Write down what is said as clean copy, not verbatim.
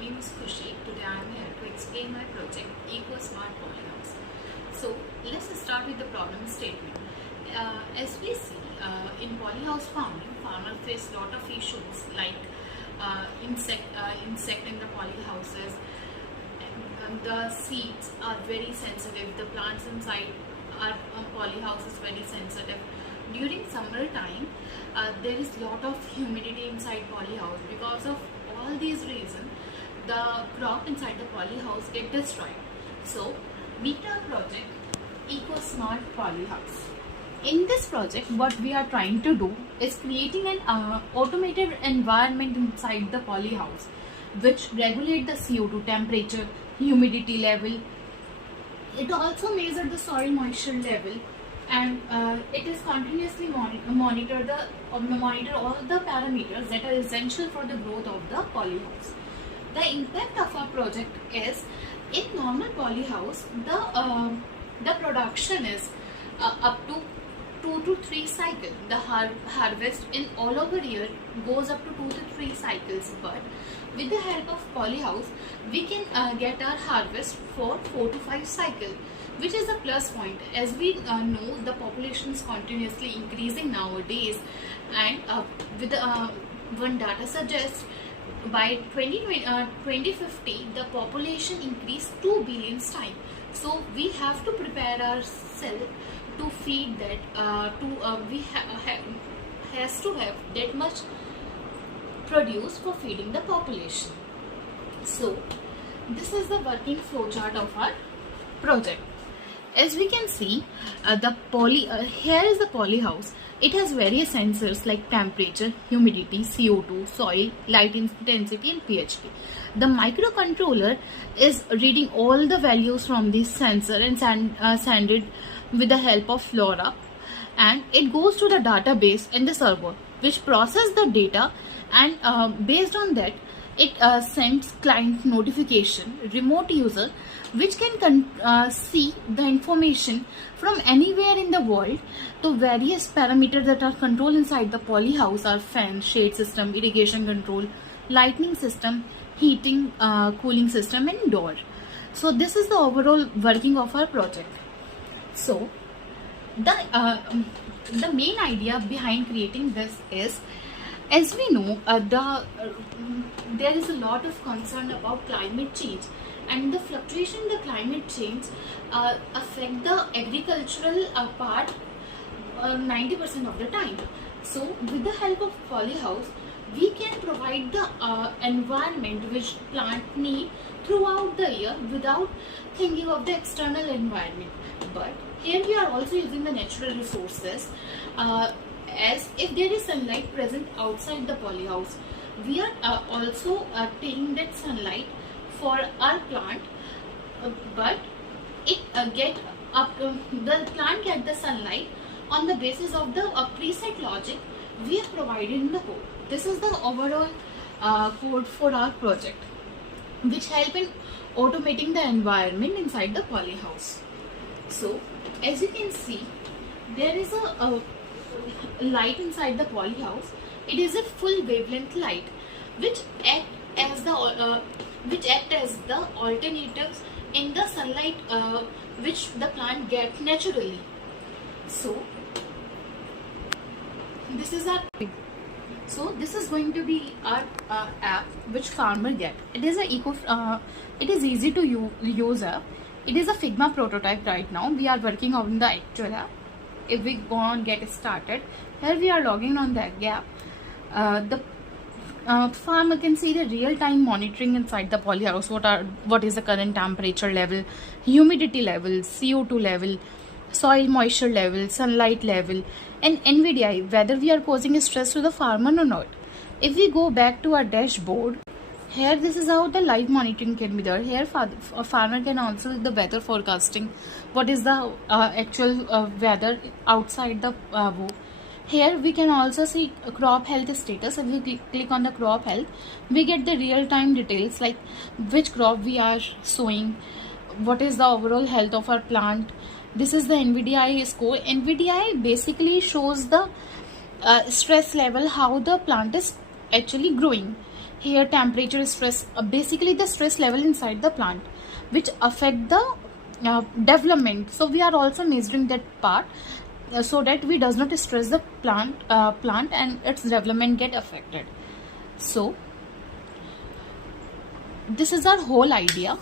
name is Khushi. Today I am here to explain my project Smart Polyhouse. So let's start with the problem statement. As we see in polyhouse farming, farmers face lot of issues like insect in the polyhouses, and the seeds are very sensitive. The plants inside our polyhouse is very sensitive. During summer time, there is lot of humidity inside polyhouse. Because of all these reasons, the crop inside the polyhouse get destroyed. So we our project Smart Polyhouse. In this project, what we are trying to do is creating an automated environment inside the polyhouse, which regulate the CO2 temperature, humidity level. It also measures the soil moisture level, and it is continuously monitor all the parameters that are essential for the growth of the polyhouse. The impact of our project is, in normal polyhouse, the production is up to 2 to 3 cycles. The harvest in all over year goes up to 2 to 3 cycles, but with the help of polyhouse, we can get our harvest for 4 to 5 cycles, which is a plus point. As we know, the population is continuously increasing nowadays, and with one data suggests by 2050 the population increase 2 billion times. So we have to prepare ourselves to feed that. We has to have that much produce for feeding the population. So this is the working flowchart of our project. As we can see, here is the polyhouse. It has various sensors like temperature, humidity, CO2, soil, light intensity, and pH. The microcontroller is reading all the values from this sensor and send it with the help of LoRa, and it goes to the database in the server, which process the data, and based on that, it sends client notification, remote user, which can see the information from anywhere in the world. To various parameters that are controlled inside the polyhouse are fan, shade system, irrigation control, lighting system, heating, cooling system, and door. So this is the overall working of our project. So the main idea behind creating this is, as we know, there is a lot of concern about climate change, and the fluctuation in the climate change affect the agricultural part 90% of the time. So with the help of polyhouse, we can provide the environment which plant need throughout the year without thinking of the external environment. But here we are also using the natural resources, as if there is sunlight present outside the polyhouse, we are also taking that sunlight for our plant, but it the plant get the sunlight on the basis of the preset logic we have provided in the code. This is the overall code for our project, which help in automating the environment inside the polyhouse. So as you can see, there is a light inside the polyhouse. It is a full wavelength light, which act as the alternatives in the sunlight which the plant get naturally. So this is going to be our app which farmer get. It is it is easy to use app. It is a Figma prototype right now. We are working on the actual app. If we go on get started, here we are logging on the app. The farmer can see the real-time monitoring inside the polyhouse. What is the current temperature level, humidity level, CO2 level, soil moisture level, sunlight level, and NVDI, whether we are causing stress to the farmer or not. If we go back to our dashboard, here this is how the live monitoring can be there. Here a farmer can also do the weather forecasting. What is the actual weather outside the bow. Here we can also see crop health status. If we click on the crop health, we get the real-time details like which crop we are sowing, what is the overall health of our plant. This is the NVDI score. NVDI basically shows the stress level, how the plant is actually growing. here temperature, stress, basically the stress level inside the plant, which affect the development. So we are also measuring that part, so that we does not stress the plant and its development get affected. So this is our whole idea.